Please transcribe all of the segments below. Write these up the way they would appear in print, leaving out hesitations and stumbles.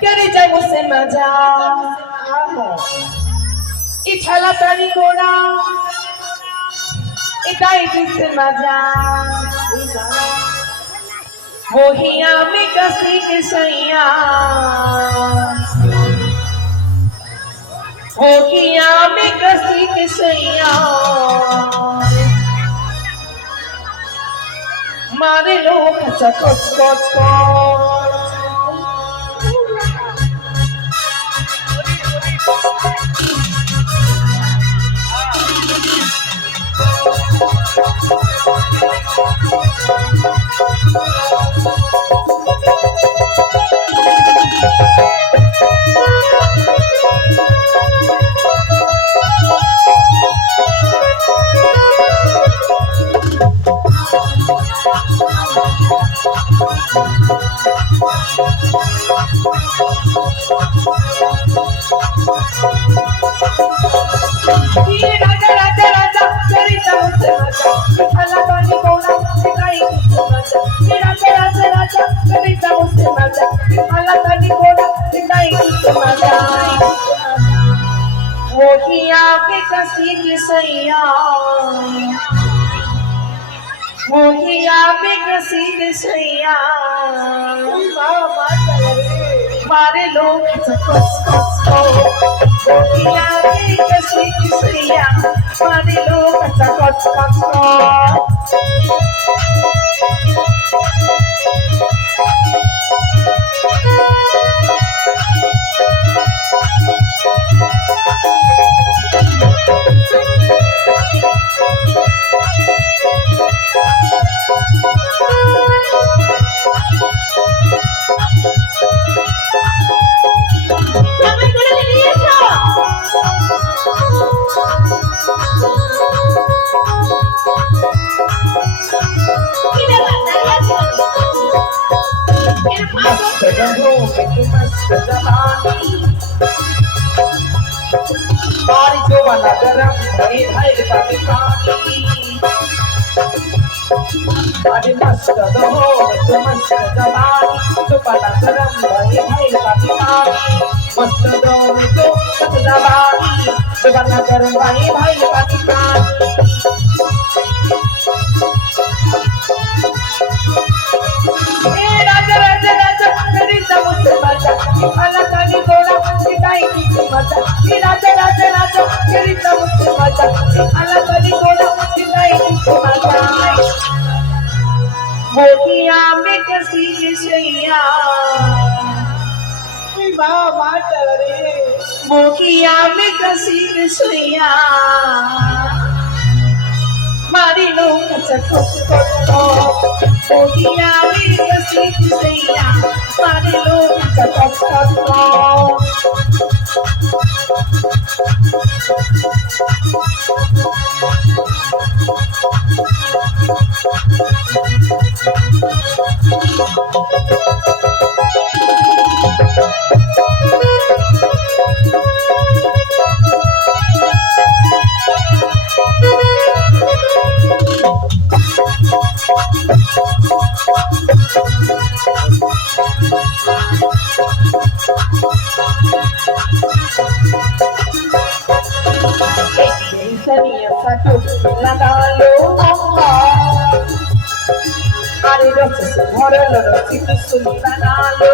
Kari jai musse maja. Ithala tani gora. Itai disse maja. Wohiya me kasi ke saiya. Wohiya me kasi ke saiya. Mare lo kacha koch koch koch. Raja Raja Raja Sarita musse maja. Ithala tani gora. Itai disse maja. Raja Raja Raja Sarita musse maja. Ithala tani gora. Itai disse maja. Wohiya me kasi ke saiya. Wohiya me kasi ke saiya. Mare lo kacha koch koch koch. Wohiya me kasi ke saiya. Mare lo kacha koch koch koch. Mari coba nagaram bhai bhai pati pani. Adi mast doho to mast jawani. Coba nagaram bhai bhai pati pani. Mast doho to mast jawani. Coba nagaram bhai bhai pati pani. Raja Raja Raja Sarita musse maja. Ithala tani gora. Itai disse maja. Raja Raja Raja Sarita musse maja. Ithala tani gora. Itai disse maja. Wohiya me kasi ke saiya. Wohiya me kasi ke saiya. Mari lo kacha koch koch koch. Wohiya me kasi ke saiya. Mari lo kacha koch koch koch. Saniya satu langa lo. Ari rasa se bhara rasi suni bana lo.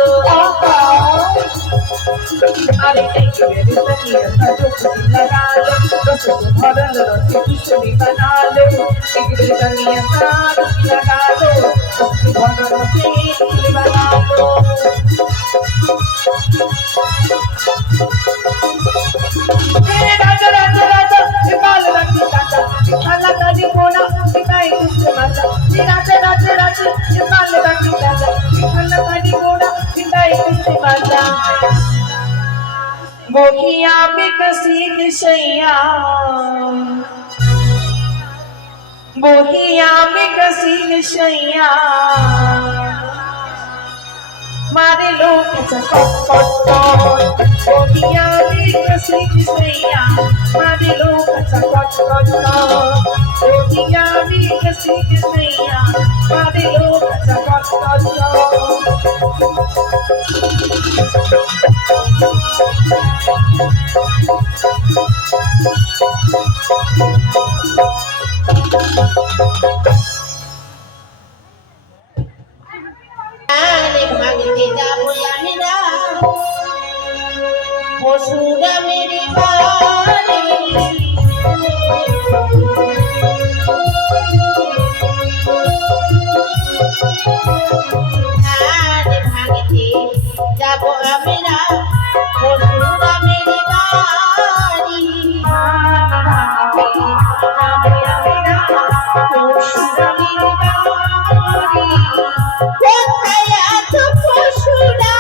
Arieki meri saniya satu langa lo. Rasa se bhara rasi suni bana lo.Eki meri saniya satu langa lo. Rasa se bhara rasi suni bana lo. Raja Raja Raja Ithala tani gora. Ithala tani gora. Itai disse maja. Raja Raja Raja Ithala tani gora. Ithala tani gora. Itai disse maja. Wohiya me kasi ke saiya. Wohiya me kasi ke saiya. Mare lo kacha koch koch koch. Wohiya me kasi ke saiya. Mare lo kacha koch koch koch. Wohiya me kasi ke saiya. Mare lo kacha koch koch koch. ভাঙতে যাবো আমি না পশুরামের বাড়ি ভাঙতে যাবো আমি না পশুরামের বাড়ি কোথায় এত পশুরা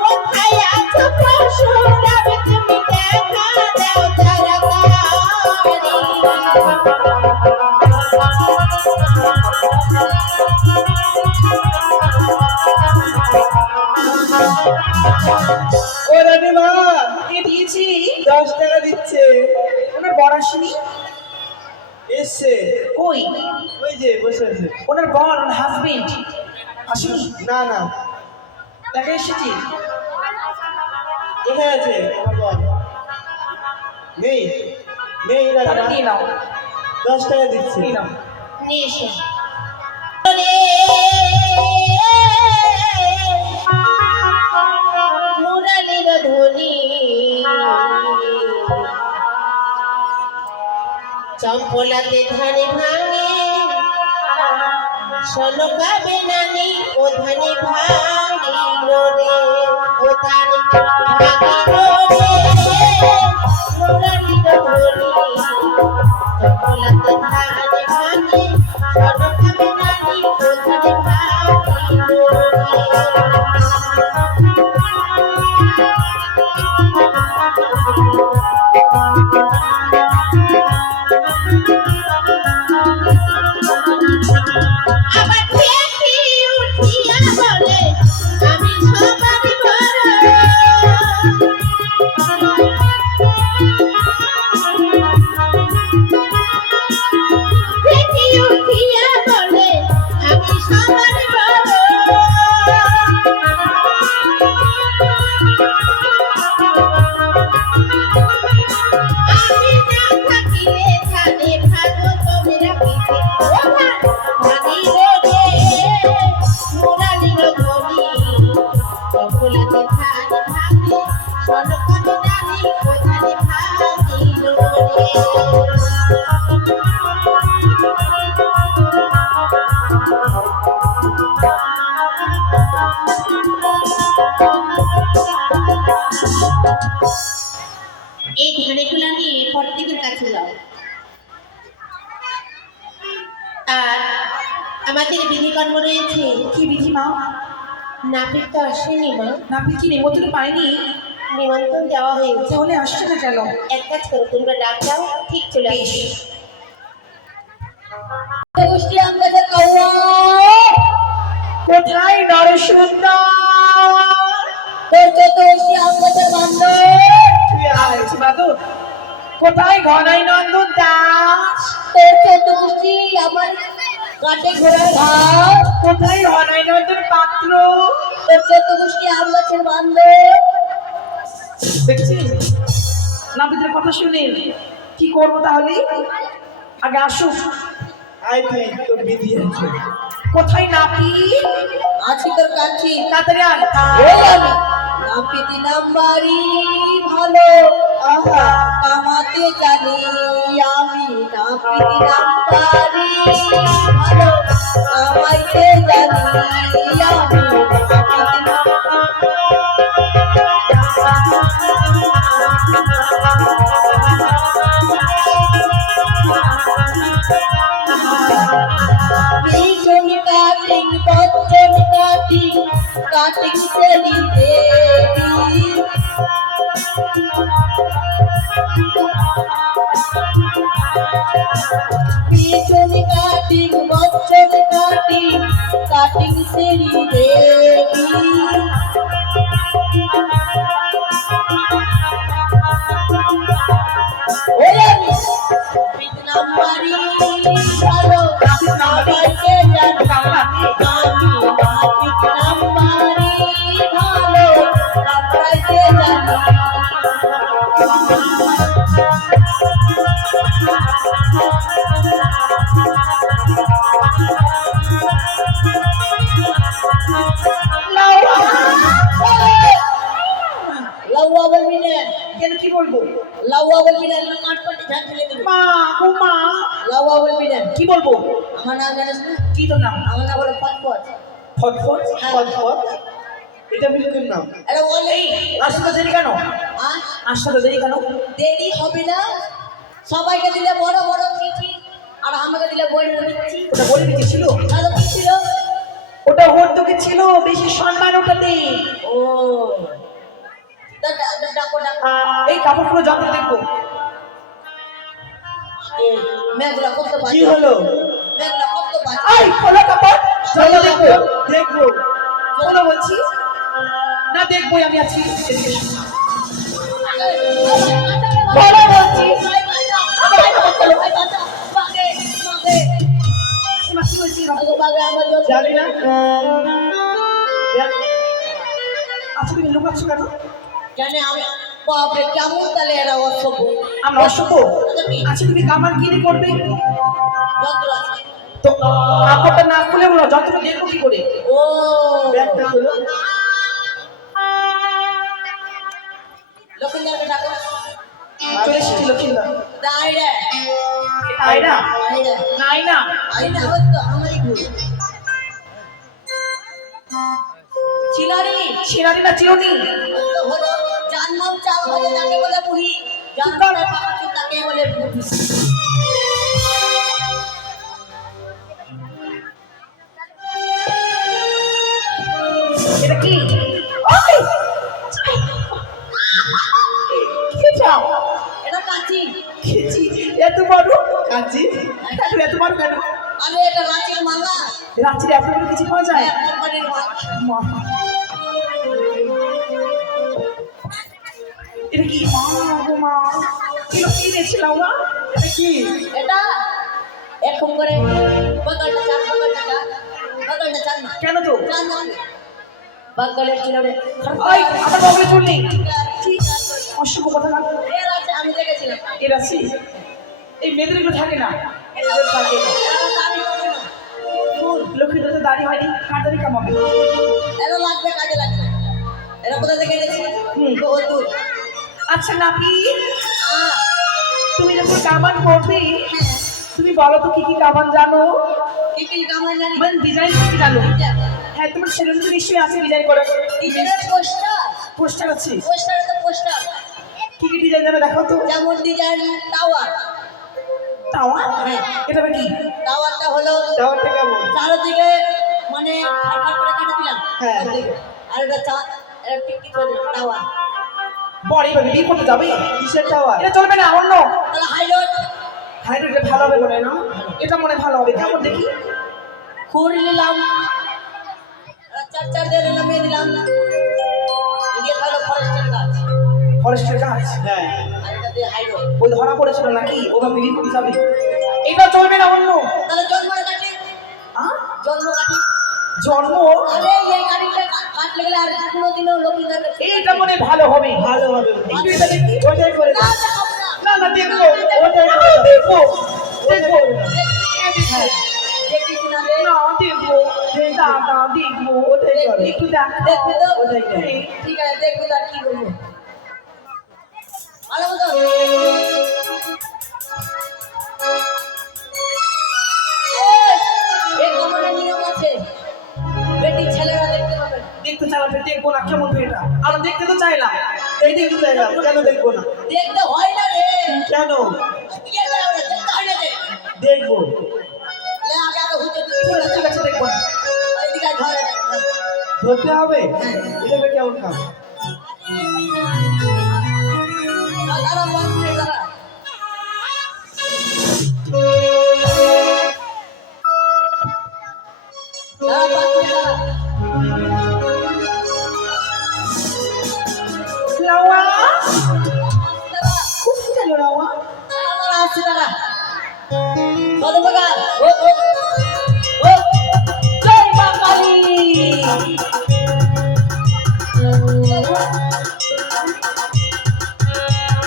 কোথায় এত পশুরা তুমি দেখা দাও ও রানীমা কে দিয়েছি 10 টাকা দিচ্ছে ওনার বর আসেনি এসছে কই ওই যে বসে আছে ওনার বর হাজবেন্ড আসেনি না না দেখা এসেছি কোথায় আছে আমার বর নেই নেই রানীমা নিয়ে নাও 10 টাকা দিচ্ছি নিয়ে নাও নিয়ে এসো মুরালির ধ্বনি চম্পলাতে ধানে ভাঙে শোনো গাবে নানি ও ধানে ভাঙিল রে ও ধানে ভাঙিল রে মুরালির ধ্বনি চম্পলাতে ধানে ভাঙে শোনো গাবে নানি ও ধানে ভাঙিল আবার পেটি উঠিয়া বলে আমি সবার বড় পেটি উঠিয়া বলে আমি সবার বড় আমি না থাকিলে ধানে ভাগো তোমরা পিছে ও ধান ভাগিল রে মুরালির ধ্বনি চম্পলাতে ধান ভাঙে সনকাবে নানি ও ধানে ভাগিল রে এই ধানেগুলা নিয়ে প্রত্যেকের কাছে যাও আর আমাদের বিধিকর্ম রয়েছে কি বিধি মা নাপিত তো আসেনি মা নাপিত কি নিমন্ত্রণ পাইনি নিমন্ত্রণ দেওয়া হয়েছে তাহলে আসছে না কেন এক কাজ করো তোমরা ডাক দাও ঠিক চলে আসবে কোথায় নরসুন্দর কোথায় ঘনাই নন্দন দাস আমার কাটে ঘোড়ার ঘাট কোথায় ঘনাই নন্দন পাত্র চতুর্গোষ্ঠী আম গাছের বান্ধব দেখছিস নাপিতের কথা শুনে কি করবো তাহলে আগে আসুক আয় তুই তোর বিধি আছে কোথায় নাপিত আছি তোর কাছে তাড়াতাড়ি আয় আমি নাপিতি নাম্বারি ভালো কামাতে জানি আমি নাপিতি নাম্বারি ভালো কামাইতে জানি আমি পিছনে কাটিং পশ্চিম কাটিং কাটিং সেরি দেবী পিছনে কাটিং পশ্চিম কাটিং কাটিং সেরি দেবী নাম্বারি ভালো নাম্বারকে জানি আমি নাপিত কি বলবো? আমার নাম জানিস না? কি তোর নাম? আমার নাম হলো ফটফট। ফটফট? ফটফট এটা বিলেতের নাম। আরে বলে আসতে তো দেরি কেন? আসতে তো দেরি কেন? দেরি হবে না, সবাইকে দিলে বড় বড় চিঠি আর আমাকে দিলে বই দিচ্ছি। ওটা বলে দিতে ছিল? তাহলে কি ছিল? ওটা হর্তকে ছিল, বেশি সম্মান ওটাতে। ও ডাকো ডাকো। এই কাপড়গুলো যত্ন দেখবো। মেঘলা কত বাজে? কি হলো? মেঘলা কত বাজে? এই খোলো কাপড়, যত্ন দেখবো। দেখবো কোনো বলছি না, দেখবোই আমি আছি। এদিকে এসো। খোলো বলছি। এমা কি বলছি? জানি না। আচ্ছা তুমি লুকাচ্ছ কেন? জানে আমি বাপরে কেমন তাহলে এরা অসভ্য। আমরা অসভ্য? আচ্ছা তুমি কামান কিনে করবে? যন্ত্র আছে তো কাপড়টা না খুলে বলো, যন্ত্রটা দেখবো কি করে? ও ব্যাগটা হলো লক্ষিন্দারকে ডাকো। চলে এসেছি লক্ষ্মীন্দর। দাঁড় রে আয়না আইরে নাইনা আইনা হতো আমারই ভুল। চিলারি ছিনারি না চিরনি? তো হলো জানমাম চাল ভাজা যাকে বলে বুড়ি, জানমাম পাকাচ্ছি তাকে বলে বুড়ি। এটা কি? ওই! কি চাও? এটা কাঁচি। খেয়েছি এত বড় কাঁচি? এত বড় কেন? আরে এটা রাঁচির মালা। রাত্রে এত বড় কিছু পাওয়া যায়? কোম্পানির মাল। মা, এটা কি? মা গো মা, এগুলো কি দিয়েছিলাম মা? এটা কি? এটা এরকম করে বগলটা চার বগলটা চার বগলটা চার না কেন তো? চার না বগলের চিলরে ওই আমার বগলে চুল নেই। অসভ্য কথা না। এর আছে আমি দেখেছিলাম। এর আছে? এই মেয়েদের এগুলো থাকে না। এদের থাকে না। এরা দাবি করে না। লক্ষ্মী তো দাড়ি হয়নি, কাটারি কামাবে। এরা লাগবে কাজে লাগবে। এরা কোথা থেকে এনেছি? বহুত দূর। আচ্ছা নাপি, আহ, তুমি যখন কামান করবে হ্যাঁ। তুমি বলো তো কি কি কামান জানো? কি কি কামান জানি? মানে ডিজাইন কি জানো? হ্যাঁ তোমার সেরকম তো নিশ্চয়ই আছে ডিজাইন করা। ডিজাইনের পোস্টার। পোস্টার আছে? পোস্টারে তো পোস্টার। কি কি ডিজাইন জানো দেখো তো। যেমন ডিজাইন টাওয়ার। টাওয়া? হ্যাঁ। এটা আবার কি? টাওয়ারটা হলো টাওয়ারটা কেমন? চারদিকে মানে খাড় করে কেটে দিলাম। হ্যাঁ। চারদিকে। আর এটা চা এটা টিকটিক করে টাওয়ার। বড় এইভাবে বিয়ে করতে যাবে? কিসের টাওয়ার? এটা চলবে না, অন্য। তাহলে হাইরোড। হাইড্রোড ভালো হবে মনে হয় না? এটা মনে হয় ভালো হবে। কেমন দেখি? খুঁড় নিলাম, চার চার দিয়ে দিলাম, মেয়ে দিলাম। এদিকে হলো ফরেস্টের গাছ। ফরেস্টের গাছ? হ্যাঁ। আর এটা দিয়ে হাইরোড। ওই ধরা পড়েছিল নাকি? ওভাবে বিয়ে করতে যাবে? এটা চলবে না, অন্য। তাহলে জন্ম কাটি। জন্ম কাটি। জন্ম? আরে এই গাড়িটা কাটলে গেলে আর কোনোদিনও লক্ষ্মীদার এইটা মনে হয় ভালো হবে। ভালো হবে। একটু এটা দেখি। ওটাই করে দাও। না না দেখবো। ওটাই করে দাও। দেখবো। দেখবো। হ্যাঁ। দেখবি কিনা না দেখবো। দাদা দেখবো। ওটাই করে। একটু দেখ। দেখবি তো? ওটাই করে। ঠিক আছে দেখবি তো আর কি করবো। ভালো মতো এই কমনের নিয়ম আছে, বেটি ছেলেরা দেখতে পাবে না। দেখতে চাইলাম, দেখবো না কেমন এটা। আমরা দেখতে তো চাইলাম। এই দেখতে চাইলাম, কেন দেখবো না? দেখতে হয় না রে। কেন? বিয়ে করে ওরা দেখতে হয় না রে। দেখবো। লে আগে আগে হুঁচে দিচ্ছি। ঠিক আছে দেখবো না। ওইদিকে ধরে না। ধরতে হবে? এটা কেমন কাজ? দাঁড়া 5 মিনিট দাঁড়া। দাঁড়া 5 মিনিট দাঁড়া। লাওয়া দাঁড়া। খুব গেল লাওয়া। দাঁড়া আসছি দাঁড়া। কত টাকা? ও জয় মা কালী।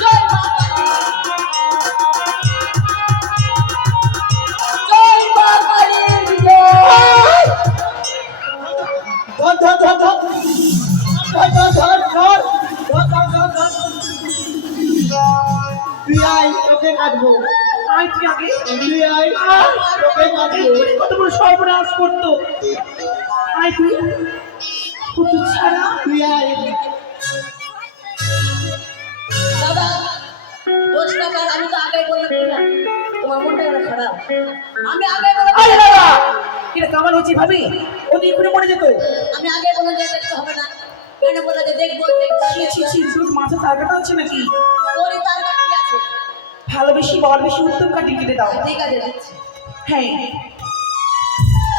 জয় মা কালী। জয় মা কালী জয়। ধর ধর ধর ধর ধর ধর ধর ধর ধর ধর ধর ধর তুই আয়, তোকে কাটবো। আয় তুই আগে। তুই আয়, তোকে মারবো। কত বড় সর্বনাশ করতো। আয় তুই। কত ছাড়া। তুই আয়। দাদা 10 টাকার আমি তো আগে বললাম না তোমার মনটা কেন খারাপ আমি আগে বললাম আরে বাবা, এটা কামাল হচ্ছে ভাবি, ও দিয়ে ঘুরে মরে যেত। আমি আগে বললাম যে দেখতে হবে না কেন বললে যে দেখবো ছি ছি ছি, তোর মাথা তারকাটা হচ্ছে নাকি? তোরই তার কি আছে ভালোবেসি বল বেশি উত্তম কাটি কেটে দাও। ঠিক আছে দিচ্ছি হ্যাঁ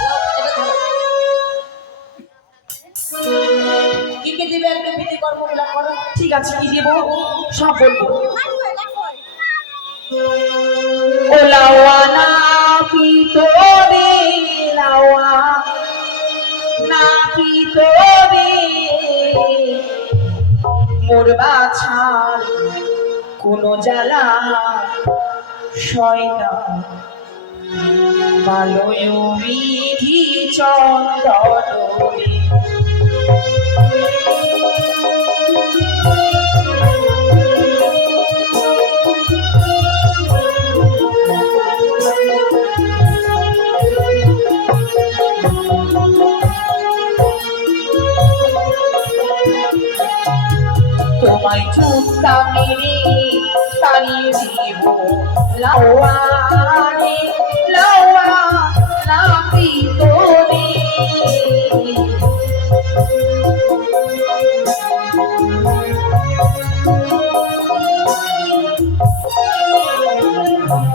লাও, এটা ধরো। কি কি দিবে একটু বিধি কর্মগুলো করো ঠিক আছে, কি দেবো সব বলবো। ও লাওয়া না পিতো রে, লাওয়া না পিতো রে, মোর বাছার কোনো জ্বালা সয় না, মালয় বিধি চন্দন রে। তোমায় জুতা মেরে তাড়িয়ে দিব, লাওয়া রে, লাওয়া না পিতো রে।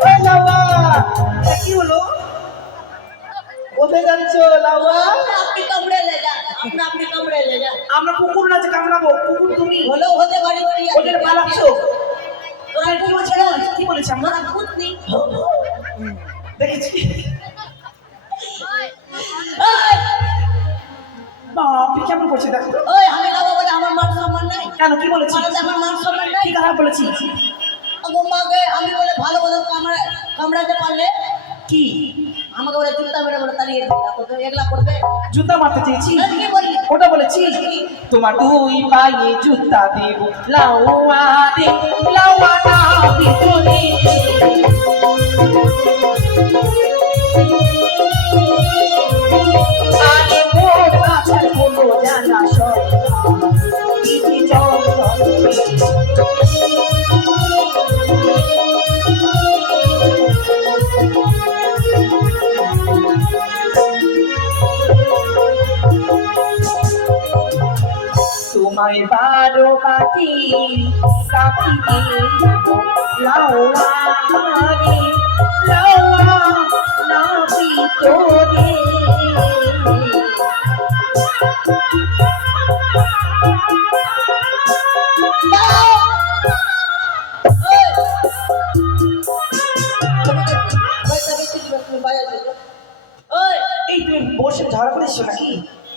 ও লাওয়া, কি হলো? কোথায় যাচ্ছ লাউয়া? আপনি কামড়ে ले जा আপনি কামড়ে ले जा আমরা কুকুর না যে কামড়াবো, কুকুর তুমি। হলেও হতে পারি কি ওদের পালাচ্ছ। তোরা কি বলছিস কি বলেছি আমরা? তোরা ভূতনি দেখেছি। ওই বাপরে কেমন করছে দেখো তো। ওই আমি খাবো বলে আমার মান সম্মান নাই কেন কি বলেছি? মানে আমার মান সম্মান নাই কি খারাপ বলেছি? আমার মাকে আমি বলে ভালো ভালো কামড়াতে পারলে কি আমাকে বলে জুতা মেরে বলে তাড়িয়ে দিই তো এগুলা করবে জুতা মারতে চেয়েছি? আমি কি বললি ওটা বলেছি। তোমার দুই পায়ে জুতা দেব, লাওয়া রে, লাওয়া না ভিতরে। আরে মোর বাছার কোনো জানা সয় না, বিধি চন্দন রে। তোমায় 12 পাখি কাপি দেব, লাওয়া রে, লাওয়া না পিতো রে। এই তুমি বসে ঝগড়া করেছ নাকি?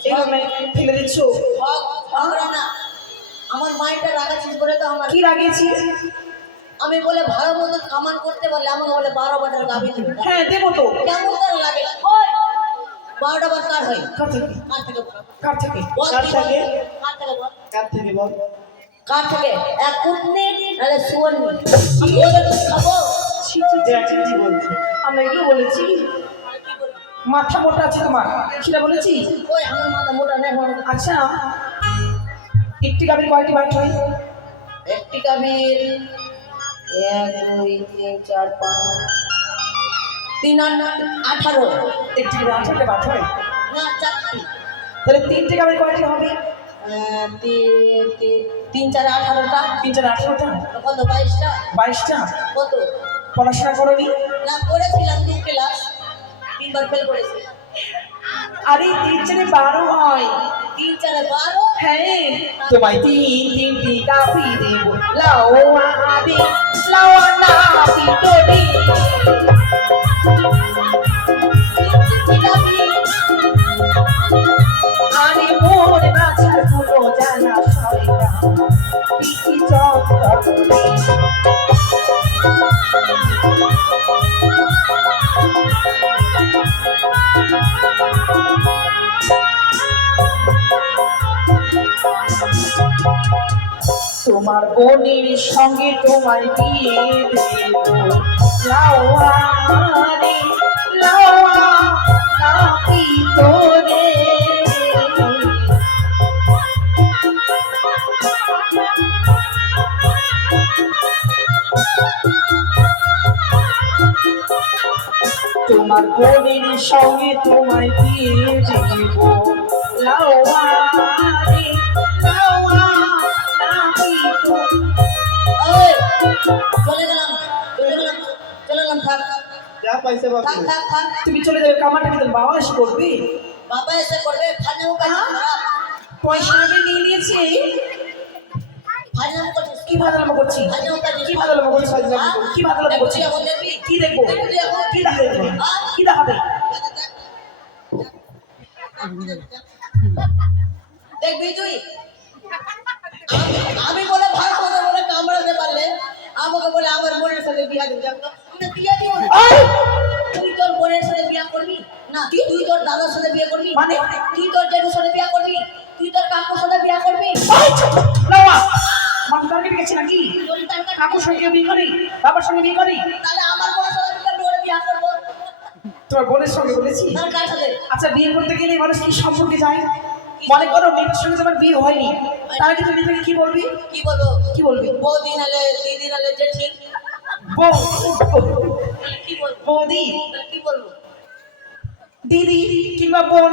এইভাবে ফেলে দিচ্ছ। আমার মাইটা রাগাচ্ছিস বলে তো আমার কি রাগিয়েছি? আমি বলে ভালো মতো কামান করতে পারলে আমাকে বলে 12 বাটার গাবি দিবি হ্যাঁ দেবো তো। কেমন তার লাগে ওই 12টা বার কার হয় কার থেকে? কার থেকে বল? কার থেকে? বল কার কি থেকে? বল? কার থেকে বল কার থেকে বল? কার থেকে এক কুটনি নালে সুয়ানি আমি বলে খাবো ছি ছি ছি ছি ছি বলছি। আমরা এগুলো বলেছি? আর কি বলি মাথা মোটা আছে তোমার, সেটা বলেছি? ওই আমার মাথা মোটা নেই আচ্ছা, একটি গাভীর কয়টি বাট হয়? একটি কাবির 1 2 3 4 5 3 18 একটি গাভীর 18টা বাট হয়। না 4টি তাহলে 3টে গাভীর কয়টি হবে? 3 4 18টা 3 4 18টা, কত 22টা 22টা। কত পড়াশোনা করোনি? না করেছিলাম 2 ক্লাস 3বার ফেল করেছি আরে 3 4 12 হয়। 3 4 12 হ্যাঁ, তোমায় তিনটি গাভী দেব, লাওয়া রে, লাওয়া না পিতো রে। আরে মোর বাছার কোনো জানা সয় না, বিধি চন্দন রে। তোমার বোনের সঙ্গে তোমায় বিয়ে দেব, লাওয়া রে লাওয়া নাকি তোরে তোমার বোনের সঙ্গে তোমায় বিয়ে দিব লাওয়া রে লাওয়া নাকি তোরে ওই চলে গেলাম চলে গেলাম চলে গেলাম থাক যা পয়সা থাক পাবি থাক থাক তুমি চলে যাবে কামাটা কি তোর বাবা এসে করবে বাবা এসে করবে ফাজলামো কাজ খারাপ পয়সা আগে নিয়ে নিয়েছি ফাজলামো করছিস কি ভাদলামো করছি ফাজলামো কাজ কি ভাদলামো করছি কি ভাদলামো করছি এখন দেখবি কি দেখবো কি দেখাবে কি দেখাবে দেখবি তুই আমি বলে ভালো কথা বলে কামড়াতে পারলে আমাকে বলে আমার বোনের সাথে বিয়া দিবি আমি বিয়া দিব না তুই তোর বোনের সাথে বিয়া করবি না তুই তোর দাদার সাথে বিয়ে করবি মানে তুই তোর জেঠুর সাথে বিয়া করবি তুই তোর কাকুর সাথে বিয়া করবি লাওয়া মান টার্গেট গেছে নাকি যদি তার কাকু কাকুর সঙ্গে বিয়ে করি বাবার সঙ্গে বিয়ে করি তাহলে আমার বোনের সাথে বিয়া করবো তোমার বোনের সঙ্গে বলেছি তার কার সাথে আচ্ছা বিয়ে করতে গেলে মানুষ কি সম্পর্কে যায় মনে করো মেয়েটার সঙ্গে তোমার বিয়ে হয়নি তার আগে তুমি তাকে কি বলবি কি বলবো কি বলবি বৌদি নালে দিদি নালে জেঠি বউ কি বলবো বৌদি কি বলবো দিদি কিংবা বোন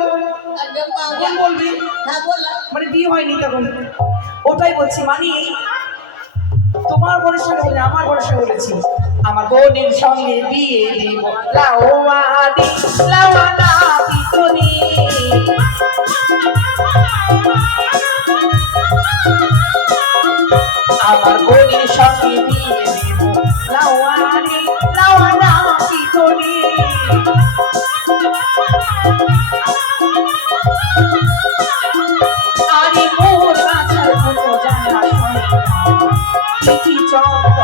একদম বোন বলবি হ্যাঁ বললাম মানে বিয়ে হয়নি তখন ওটাই বলছি মানে তোমার বোনের সঙ্গে বলি আমার বোনের সঙ্গে বলেছি আমার বোনের সঙ্গে বিয়ে দিব লাওয়া দি লাওয়া না পিতনি আমার বোনের সঙ্গে বিয়ে দিব লাওয়া দি লাওয়া না পিতনি আরে মোর বাছার কোনো জানা শোনে না কি চন্দ্র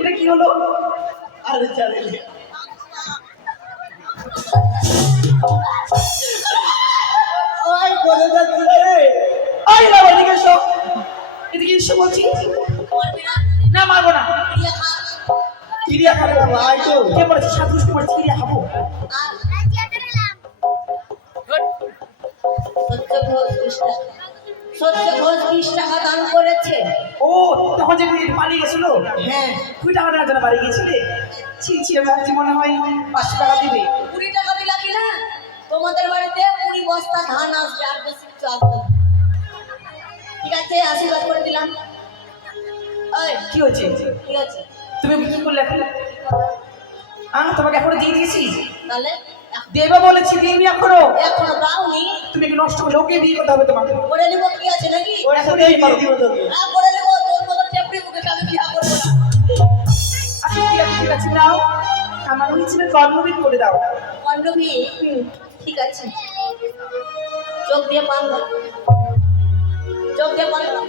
এটা কি হলো আরে চালিয়ে ওই বলে যাচ্ছে রে আরে বাবা এদিকে এসো এদিকে এসো বলছি করবি না না মারবো না বিয়ে খা চিড়িয়া খাবে বাবা আই তো কে বলেছে সাধু কুমার চিড়িয়া খাবো আর সত্য ঘোষ 20 টাকা দান করেছে ও তখন যে তুমি পালিয়ে গেছিল হ্যাঁ 2 টাকা দেওয়ার জন্য বাড়ি গেছিলে ছি ছি আমি ভাবছি মনে হয় 500 টাকা দিবে 20 টাকা দিলা কি না তোমাদের বাড়িতে 20 বস্তা ধান আসবে আর বেশি কিছু আসবে না। ঠিক আছে আশীর্বাদ করে দিলাম ওই কি হয়েছে ঠিক আছে তুমি কি করলে এখন তোমাকে এখনো দিয়ে দিয়েছি তাহলে দেবা বলেছি দিইনি এখনো এখনো দাওনি তুমি কি নষ্ট করলে ওকে বিয়ে করতে হবে তোমাকে করে নিব কি আছে নাকি ওর সাথে দিয়ে দিব তোকে হ্যাঁ করে নিব তোর মতো টেপড়ি মুখে আমি বিয়া করবো না আচ্ছা ঠিক আছে নাও আমার নিচে কর্মবিদ করে দাও পাণ্ডবী ঠিক আছে চোখ দিয়ে পান দাও চোখ দিয়ে পান দাও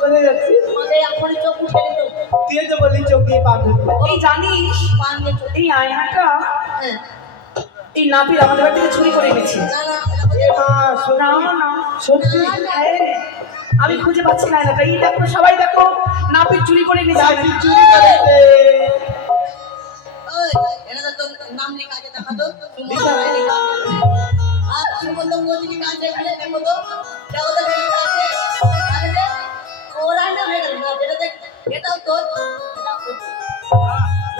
বলে যাচ্ছে আমাদের এখনই চোখ উঠে নিত তুই তো বলি চোখ দিয়ে পা ধরতে এই জানিস পান দিয়ে চোখ এই আয়নাটা হ্যাঁ এই নাপিত আমাদের বাড়ি থেকে চুরি করে এনেছে না না এ মা না না সত্যি হ্যাঁ, আমি খুঁজে পাচ্ছি না আয়নাটা এই দেখো সবাই দেখো নাপিত চুরি করে এনেছে চাকরি চুরি করেছে ওই এটা তো নাম লেখা আছে দেখা তো সুমন রায় লেখা আছে আর সুমন্ত মোদি লেখা আছে এখানে দেখো তো দেখো তো লেখা আছে আরে ওরা না হয়ে গেল না যেটা দেখ এটাও তো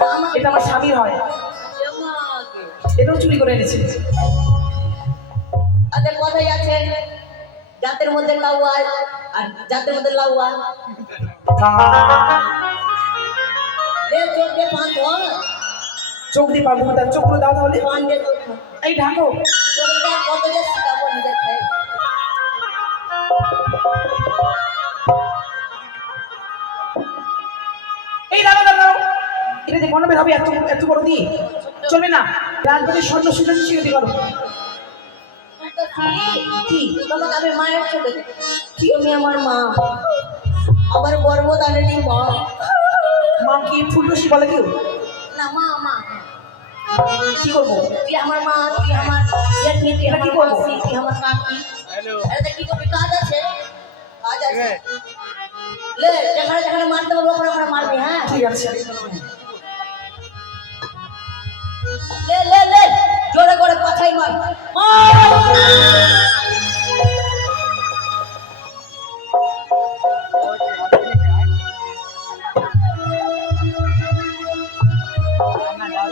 আমার এটা আমার স্বামী হয় জমাকে এটাও চুরি করে এনেছে আরে কথাই আছে জাতের মধ্যে লাউয়া আর জাতের মধ্যে লাউয়া চোখ দিয়ে পান ধর চোখ দিয়ে পাবো তার চোখগুলো দাও তাহলে পান দিয়ে চোখ এই ঢাকো চোখটা কত যে শিখাবো নিজের খাই এই দাঁড়াও দাঁড়াও এটা যে মনে হবে এত এত বড় দিয়ে চলবে না রাজবাড়ির স্বর্ণ সুযোগ শিখে দিয়ে করো কি তোমাকে আমি মায়ের চোখে দেখি। তুমি আমার মা, আমার গর্ভদানেরই মা। মা কি ফুলটুসি বলে কেউ? না মা মা, কি করবো? তুই আমার মা, তুই আমার জেঠি, তুই আমার কি করবো? মাসি, তুই আমার কাকি। এটা কি করবি? কাজ আছে, কাজ আছে। লে যেখানে যেখানে মারতে বলবো ওখানে ওখানে মারবি। হ্যাঁ ঠিক আছে। লে লে লে জোরে করে পাছাই মার।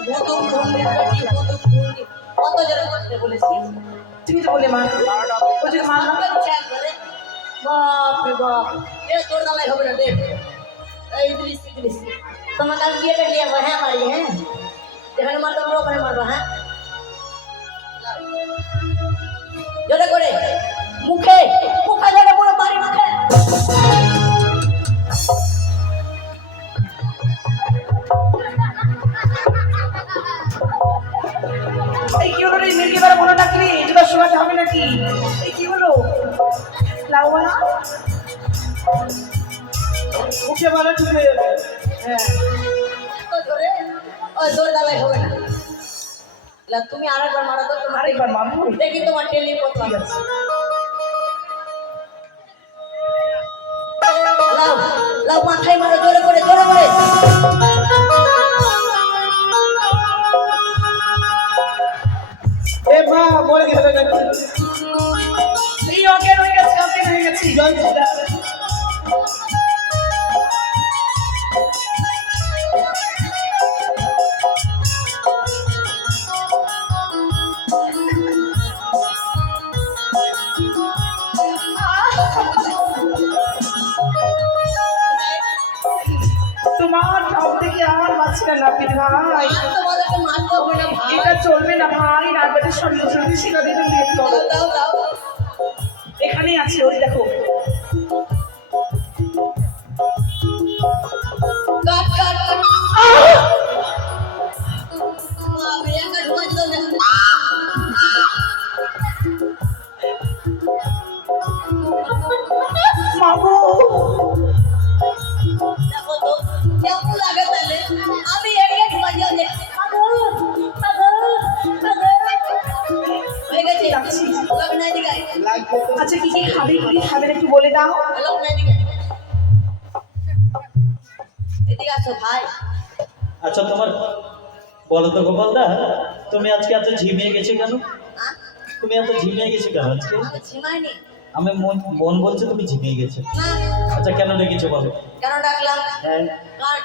ভুতুম ধুন্ডি পেটি ভুতুম ধুন্ডি, কত জোরে করতে বলেছি। তুমি তো বলে মা, ওই জন্য মা বাপ রে বাপ, এ তোর দালাই হবে না দেখ। এই ইদ্রিস ইদ্রিস, তোমাকে আমি বিয়েটা নিয়ে যাবো। হ্যাঁ মারি, হ্যাঁ যেখানে মারতে বলবো ওখানে মারবো। হ্যাঁ জোরে করে মুখে মুখে জোরে বড় বাড়ি মুখে। এই কি হলো রে? মির্গি বার বলো নাকি রে? এবার শোনাতে হবে নাকি? এই কি হলো? লাউয়া মুখে মারা ঠিক হয়ে যাবে। হ্যাঁ এত জোরে, ওই তোর দালাই হবে না। লা তুমি আরেকবার মারো তো, তোমার আরেকবার মারবো? দেখি তোমার টেলি কত ঠিক আছে। আছে। লাও লাও মাথায় মারো জোরে করে জোরে করে। এ মা মরে গেছে নাকি? এই অজ্ঞান হয়ে গেছে, অজ্ঞান হয়ে গেছি। তোমার ঠাও থেকে আর বাঁচি না নাপিত ভাই। আর তোমাদেরকে মারতে হবে না ভাই। এটা চলবে না ভাই, রাজবাড়ির সঙ্গে সঙ্গে শিখা দিয়ে তুমি বিয়ে করো। দাও দাও দাও। এখানেই আছে, ওই দেখো। কাট কাট কাট। আমি একা ঢুকাই দিলাম না। মাগো দেখো তো কেমন লাগে তাহলে। আমি একা ঢুকাই দিলাম না। হয়ে গেছে। যাচ্ছি। লোক নাই দিগাই, লাগবে তো। আচ্ছা কি কি খাবে, কি কি খাবে একটু বলে দাও। লোক নাই দিগাই। এদিকে আসো ভাই। আচ্ছা তোমার বলো তো গোপালদা, তুমি আজকে এত ঝিমিয়ে গেছো কেন? হ্যাঁ তুমি এত ঝিমিয়ে গেছো কেন আজকে? আমি ঝিমাইনি আমি মন বলছে তুমি ঝিমিয়ে গেছো। না। আচ্ছা কেন ডেকেছো বলো? কেন ডাকলাম? হ্যাঁ কার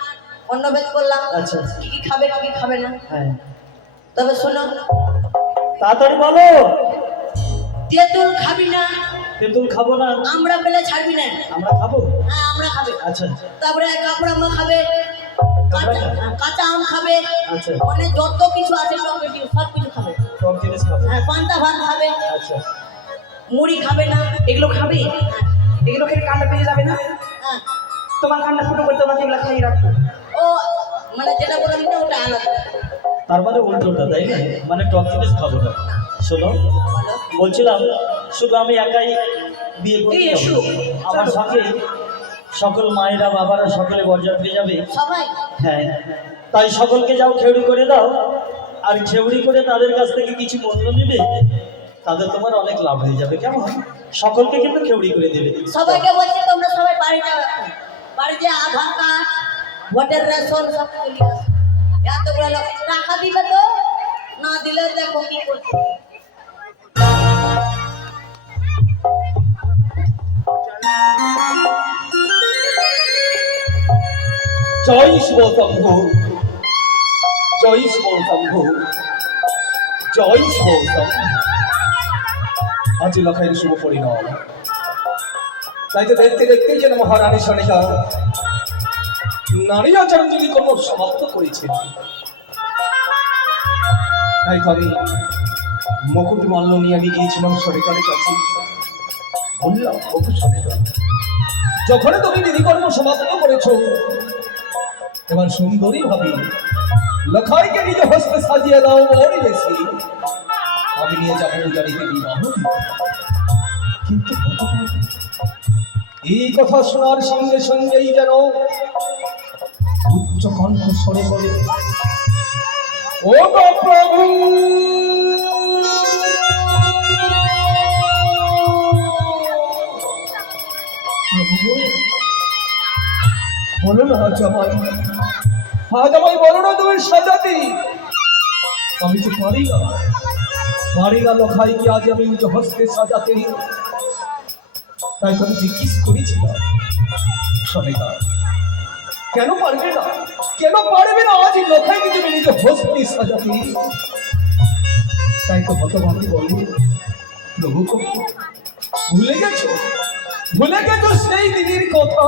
অন্নভেদ করলাম। আচ্ছা কি কি খাবে কি কি খাবে না। হ্যাঁ তবে শোনো, তাড়াতাড়ি বলো। তেঁতুল খাবি না, তেঁতুল খাবো না? আমরা পেলে ছাড়বি না। আমরা খাবো? হ্যাঁ আমরা খাবে। আচ্ছা তারপরে কাঁকড়া আম খাবে, কাঁচা আম খাবে, আচ্ছা মানে যত কিছু আছে টমেটো সব কিছু খাবে। সব জিনিস খাবো। হ্যাঁ পান্তা ভাত খাবে, আচ্ছা মুড়ি খাবে না। এগুলো খাবে? এগুলো খেলে কান্না পেয়ে যাবে না? হ্যাঁ তোমার কান্না ফুটো করে তোমাকে এগুলো খাইয়ে রাখবো। ও মানে যেটা বলে দিতে ওটা আলাদা। তার মানে উল্টোটা তাই না? মানে টক জিনিস খাবো না। শোনো বলো। বলছিলাম শুধু আমি একাই বিয়ে করতে এই এসো, যাবো। আমার চলো। সঙ্গে সকল মায়েরা বাবারা সকলে বরযাত্রী যাবে। সবাই হ্যাঁ তাই সকলকে যাও খেউড়ি করে দাও, আর খেউড়ি করে তাদের কাছ থেকে কিছু মূল্য নেবে, তাদের তোমার অনেক লাভ হয়ে যাবে। কেমন? সকলকে কিন্তু খেউড়ি করে দেবে। সবাইকে বলছি তোমরা সবাই বাড়ি যাও এখন। বাড়ি যে আধার কার্ড ভোটের রেশন সব কিছু নিয়ে আসো। এতগুলো লোক টাকা দিবে তো, না দিলে দেখো কি করছে। জয় শিব শম্ভু, জয় শিব শম্ভু, জয় শিব শম্ভু। আজ লখাইয়ের শুভ পরিণাম। তাই তো দেখতে দেখতেই যেন মহারানী সনিকা নারী আচরণ যদি কর্ম সমাপ্ত করেছে। তাই তো আমি মুকুট মাল্য নিয়ে আমি গিয়েছিলাম সরকারের কাছে। বললাম ওকে সরকার, যখন তুমি বিধিকর্ম সমাপ্ত করেছ, এবার সুন্দরী ভাবে লখাইকে নিজ হস্তে সাজিয়ে দাও ওরই বেশি। আমি নিয়ে যাবো জানিতে বিবাহ দিতে। কিন্তু হতভাগী, এই কথা শোনার সঙ্গে সঙ্গেই যেন উচ্চ কণ্ঠ স্বরে বলে, ও গো প্রভু, বলো না জামাই, জামাই বলো না তুমি সাজাতে। আমি তো পারি না লোখাইকে আজ আমি নিজ হস্তে সাজাতে। তাই তো আমি জিজ্ঞেস করেছিলাম, সনেকা কেন পারবে না, কেন পারবে না আজ লোখাইকে তুমি নিজ হস্তে সাজাতে? তাই তো হতভাগী বলবো, প্রভু ভুলে গেছো সেই দিনের কথা?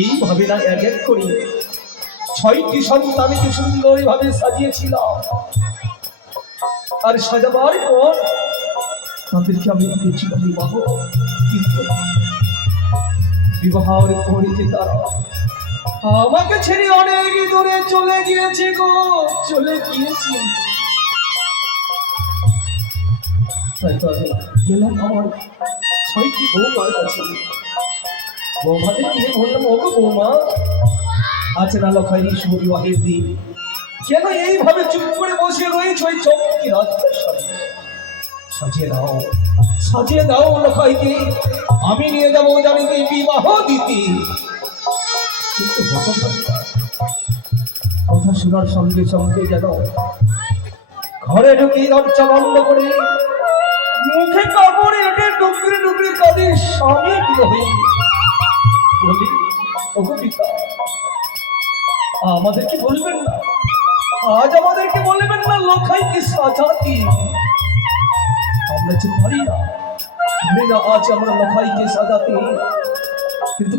এইভাবে না এক এক করে 6টি সন্তানকে সুন্দরভাবে সাজিয়েছিলাম, আর সাজাবার পর তাদেরকে আমি দিয়েছিলাম বিবাহ। কিন্তু বিবাহের পরে যে তারা আমাকে ছেড়ে অনেক দূরে চলে গিয়েছে গো, চলে গিয়েছে। তাই তো আমি গেলাম আমার 6টি বৌমার কাছে। বৌমাদের গিয়ে বললাম, ও গো বৌমা, আছে না লোখাইনি শুভ বিবাহের দিন, কেন এইভাবে চুপ করে বসে রয়েছে ওই চৌকি রাজের সামনে? সাজিয়ে দাও লোখাইকে, আমি নিয়ে যাবো জানিতে বিবাহ দিতে। কিন্তু কথা শোনার সঙ্গে সঙ্গে যেন ঘরে ঢুকে দরজা বন্ধ করে মুখে কাপড়ে এটে ডুকরে ডুকরে কাঁদে স্বামী বিরহে। বলি, ওগো পিতা, আমাদেরকে বলবেন না, আজ আমাদেরকে বলবেন না লোখাইকে সাজাতে? আমরা যে পারি না আজ আমরা লোখাইকে সাজাতে। কিন্তু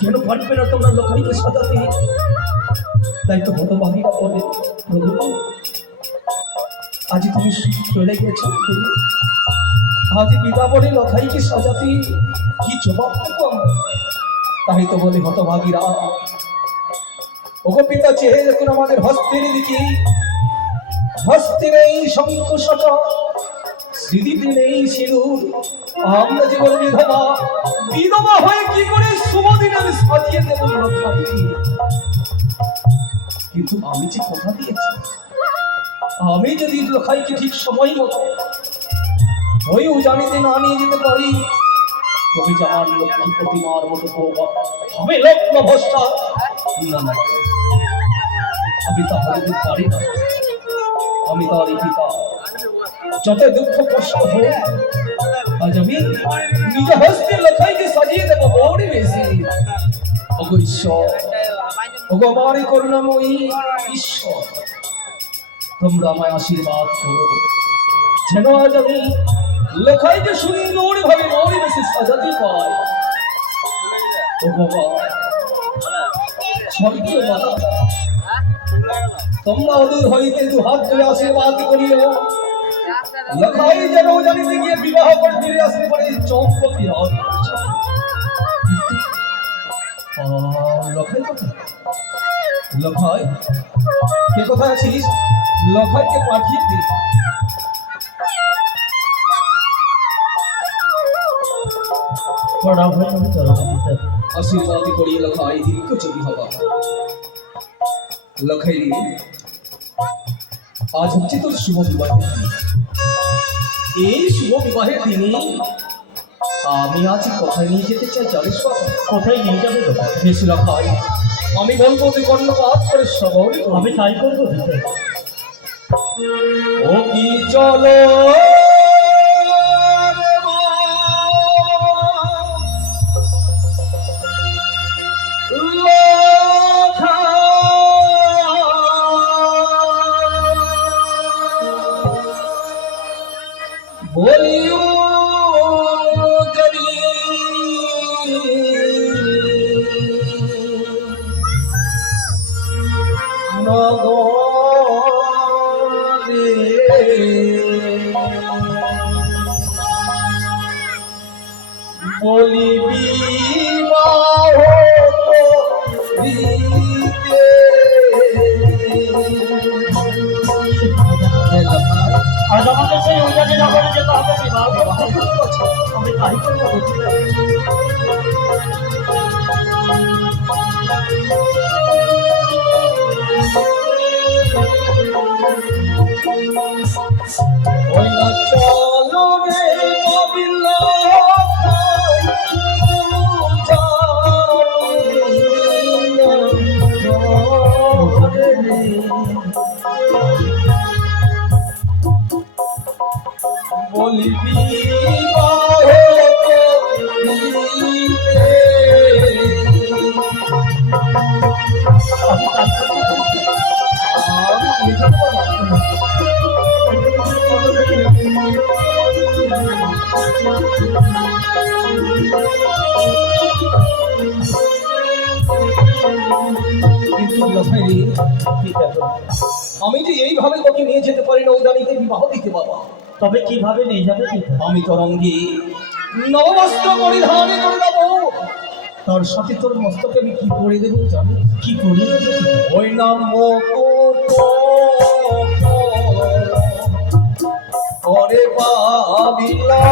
কেন পারবে না তোমরা লোখাইকে সাজাতে? তাই তো হতভাগীরা বলে, প্রভু আজ তুমি চলে গেছো, আজ পিতা বলে লোখাইকে সাজাতে, কি জবাব দেবো আমরা? তাই তো বলে হতভাগীরা, ওগো পিতা চেয়ে দেখুন আমাদের হস্তের দিকে, হস্তে নেই শঙ্খ শটা, স্মৃতিতে নেই সিঁদুর, আমরা জীবন বিধবা হয়ে কি করে শুভ দিন আমি সাজিয়ে দেব লোখাইকে? কিন্তু আমি যে কথা দিয়েছি, আমি যদি লোখাইকে ঠিক সময় মতো ওই উজানিতে না নিয়ে যেতে পারি, তবে যার লক্ষ্মী প্রতিমার মতো হবে লক্ষ্য ভ্রষ্টা। না, আমি তাহলে পারি না। আমি তার পিতা, যত দুঃখ কষ্ট হোক আজ আমি নিজ হস্তে লোখাইকে সাজিয়ে দেবো বড়ি বেশি। ওগো ঈশ্বর, ওগো আমার করুণাময়ী ঈশ্বর, তোমরা আমায় আশীর্বাদ করো, যেন আজ আমি লোখাইকে সুন্দর ভাবে বড়ি বেশি সাজাতে পাই। ও বাবা, স্বর্গীয় বাবা, তোমরা অদূর হইতে দু হাত ধরে আশীর্বাদ করিও, লোখাই যেন জানিতে গিয়ে বিবাহ করে ফিরে আসতে পারে চৌপতি রাত। লোখাই কোথায়? লোখাই কে কোথায় আছিস? লোখাইকে পাঠিয়ে দিই। আশীর্বাদ করিয়ে লোখাই দীর্ঘ চলি হবা। লোখাই আজ হচ্ছে তোর শুভ বিবাহের দিন। এই শুভ বিবাহের দিনে আমি আজ কোথায় নিয়ে যেতে চাই জানিস বাবা? কোথায় নিয়ে যাবে? বেশ লোখাই, আমি বলবো তুই কর্ণপাত করে সবল। আমি তাই করবো। ও কি চলো বলিও করি নগরে তাই করবো বুঝলে? ওই না চলো রে কবিলা বলিবি আমি যে এইভাবে তোকে নিয়ে যেতে পারি না উদানিকে বিবাহ দিতে বাবা। তবে কিভাবে নিয়ে যাবে পিতা? আমি তোর অঙ্গে নববস্ত্র পরিধান করে দেবো, তার সাথে তোর মস্তকে আমি কি করে দেবো জানি? কি করি? ওই নাম ওরে বাবিলা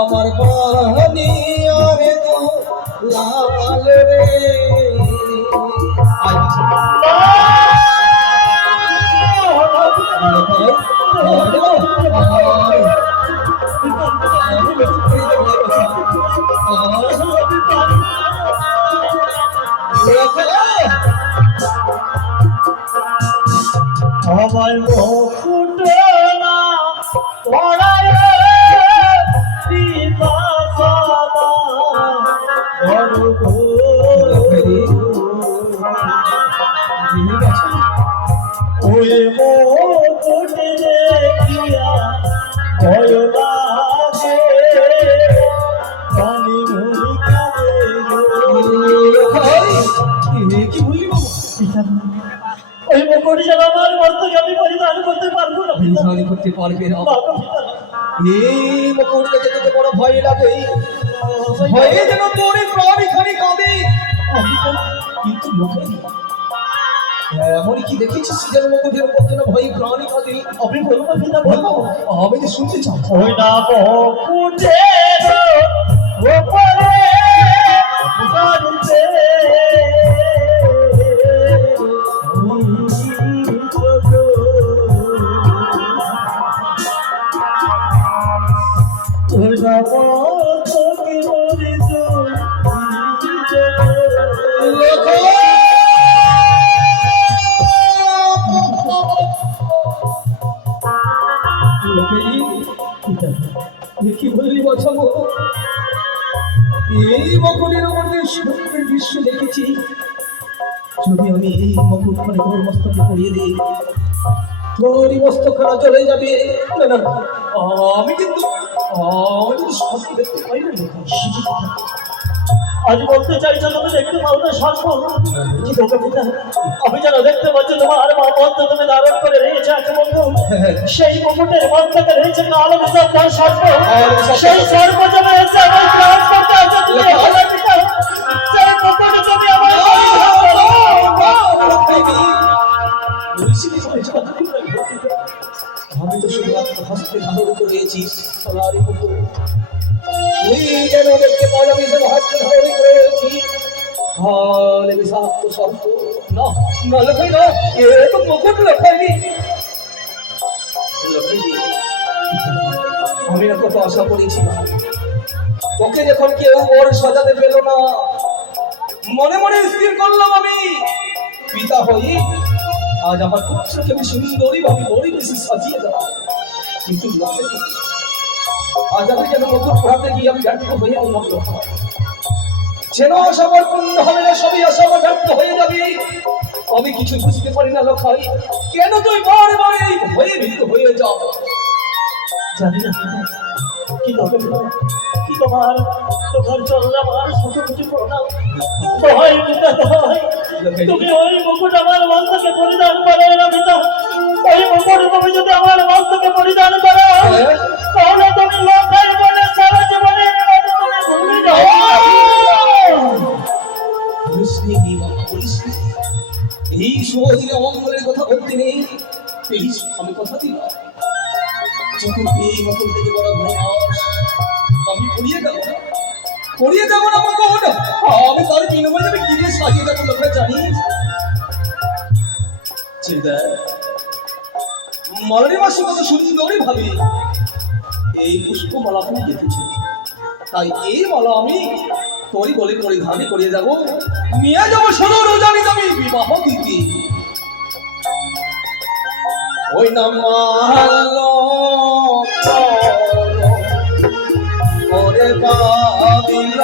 আমার বাহানি আরে দো লাল রে আমার মুকুট না পড়ায় পিতা সদা করবো। ওই মুকুট দেখিয়া ভয় লাগে পানি ভরি কাঁদে কি বললি বাবা? ওই মুকুট যেন আমার মস্তকে আমি পরিধান করতে পারবো না পিতা। পরিধান করতে পারবে না বাবা পিতা, এই মুকুট দেখে তোকে বড় ভয় লাগে, ভয়ে যেন তোর প্রাণ এখানে কাঁদে। কিন্তু মুখে এমন কি দেখেছিস যেন মুকুটের উপর যেন ভয়ে প্রাণ কাঁদে? আমি বলবো পিতা, বলবো বলবো। আমি যে শুনতে চাই। ওই না মুকুটের উপরে গাড়িতে ওই না মস্তকে পরিধান কি বললি বাছাবো? এই মকুটের উপর দিয়ে সমুদ্রের দৃশ্য দেখেছি। যদি আমি এই মকুট খানে তোর মস্তকে পরিয়ে দিই, তোরই মস্তকখানা চলে যাবে। না না, আমি কিন্তু স্বপ্ন দেখতে পাই না। আজ বলতে চাইছো তুমি দেখতে পাও না সর্ব কি তোকে পিতা? আমি যেন দেখতে পাচ্ছি তোমার মা মস্ত তুমি ধারণ করে রয়েছে আছে বন্ধু। সেই মুকুটের মস্তকে রয়েছে কালো বিশাল সর্প। সেই সর্প যেন এসে আমার প্রাণ করতে আছে তুমি ভালো পিতা। সেই মুকুট তুমি আমার আমি তো শুধুমাত্র হস্তে ধারণ করেছি সোনারি মুকুট। তুই যেন দেখতে পাই আমি যেন হস্তে ধারণ করেছি হালে বিষাক্ত সর্প। না না লখাই না, এ তো মুকুট লখাইনি। আমি না কত আশা করেছিলাম, তোকে যখন কেউ বর সাজাতে পেল না, মনে মনে স্থির করলাম আমি পিতা হই আজ আমার পুত্রকে আমি সুন্দরী ভাবে বড়ি বেশি সাজিয়ে দেব। কিন্তু আজ আমি যেন মুকুট পড়াতে গিয়ে আমি ব্যর্থ হয়ে গেলাম। যেন আশা আমার পূর্ণ হবে না, সবই আশা আমার ব্যর্থ হয়ে যাবে। আমি কিছু বুঝতে পারি না লখাই, কেন তুই বারে বারে এই ভয়ে ভীত হয়ে যাও? জানি না কি তবে কি তোমার চরণ আমার শত কিছু প্রণাম। দোহাই পিতা দোহাই, তুমি ওই মুকুট আমার মস্তকে পরিধান করো না পিতা। ওই মুকুট তুমি যদি আমার মস্তকে পরিধান করো তাহলে তুমি লক্ষার মনে সারা জীবনে তুমি ভুলে যাও। এই শুভ দিনে অমঙ্গলের কথা বলতে নেই। চতুর্থী মুকুল থেকে বড় ভ্রমস আমি পড়িয়ে দেবো না মুকুট। আমি তার বিনিময়ে আমি কি দিয়ে সাজিয়ে দেবো তোমরা জানিস? চিন্তা মরণী মাসে কত সুন্দরই ভাবে এই পুষ্পমালা তুমি দেখেছি, তাই এই মালা আমি তোরই বলে পরিধানে করিয়ে যাবো, নিয়ে যাবো শোনো রোজানি আমি বিবাহ দিতে। ওই নাম ওরে বাবিল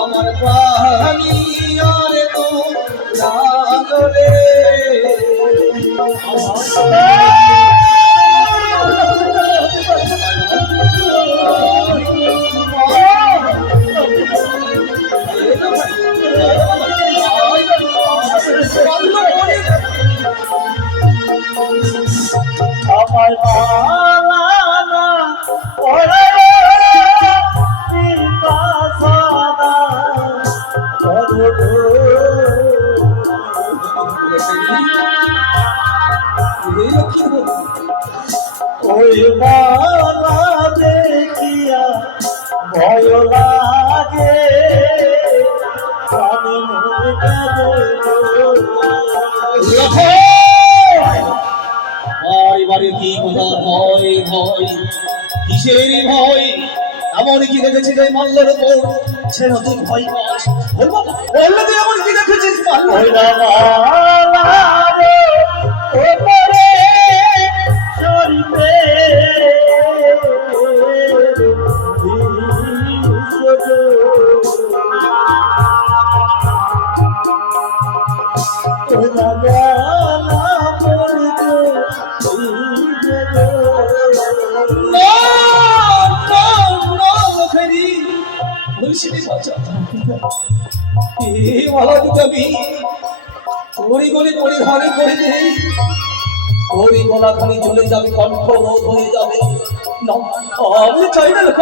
আমার প্রাণী আর তো লাগলে আমার মালা ওরে বিপাশানা ওই মালা দেখিয়া ভয় লাগে এবারে কি কথা ভয় ভয় কিসের ভয়? এমন কি দেখেছি যে মাল্যের উপর ছেড়ে তুই ভয় পাস? বলবো বললে তুই এমন কি দেখেছিস? ওই মালা রে ওপরে শরীফে পরিধানে করে দেই ওই গলাখানি চলে যাবে, কণ্ঠ রোধ হয়ে যাবে। না আমি চাই না লোক,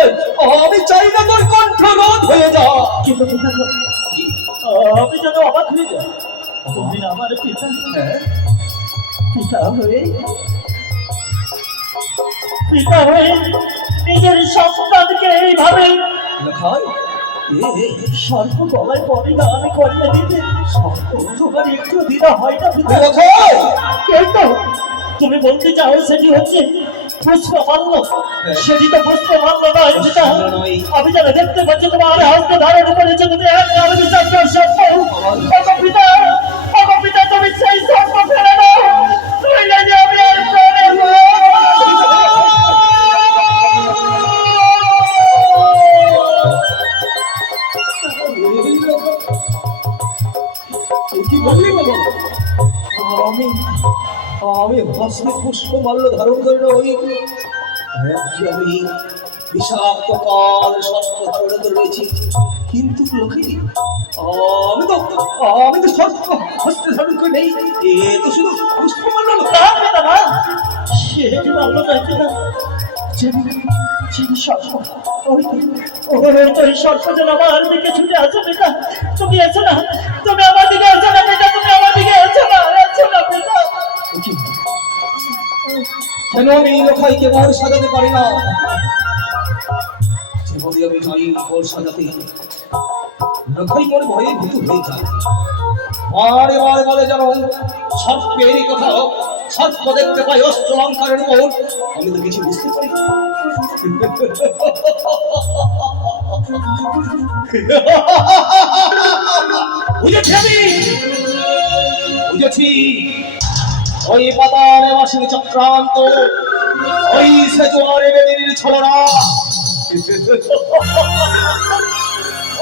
আমি চাই না তোর কণ্ঠ রোধ হয়ে যা। কিন্তু আমি যেন অবাক হয়ে যাই, তুমি না আমার পিতা, পিতা হয়ে নিজের সন্তানকে এইভাবে সর্ব গলায় পরিধান করিয়ে দিতে তোমার একটু দ্বিধা হয় না পিতা? এই তো তুমি বলতে চাও সেটি হচ্ছে পুষ্পমাল্য, সেটি তো পুষ্পমাল্য নয় পিতা। আমি যেন দেখতে পাচ্ছি তোমার হস্তে ধারণ করেছে তুমি পিতা, পিতা তুমি সেই সর্ব ফেলে দাও, নইলে যে আমি আর কি বললি বাবা? আমি হস্তে পুষ্পমাল্য ধারণ করি না, ওই আমি বিষাক্ত কাল শস্ত্র ধারণ করে রয়েছি। কিন্তু লোকে আমি তো শস্ত্র হস্তে ধারণ করে নেই, এ তো শুধু পুষ্পমাল্য না সেটি মাল্য নয় পিতা। আমার দিকে ছুটে আসো পিতা, তুমি এসো না, তুমি আমার দিকে এসো না পিতা, তুমি আমার দিকে এসো না পিতা। কেন আমি লোকাইকে মোর সাজাতে পারি না? যেভাবে আমি যাই মোর সাজাতে, লোকাই মোর ভয়ে ভীত হয়ে যায়। বারে বারে বলে যেন সর্পেরই কথা, সর্প দেখতে পাই অস্ত্র অলঙ্কারের উপর। আমি তো কিছু বুঝতে পারি না। বুঝেছি ওই পাতারে বাসির চক্রান্ত, ওই সেজুয়ারে বেদিনীর ছলনা,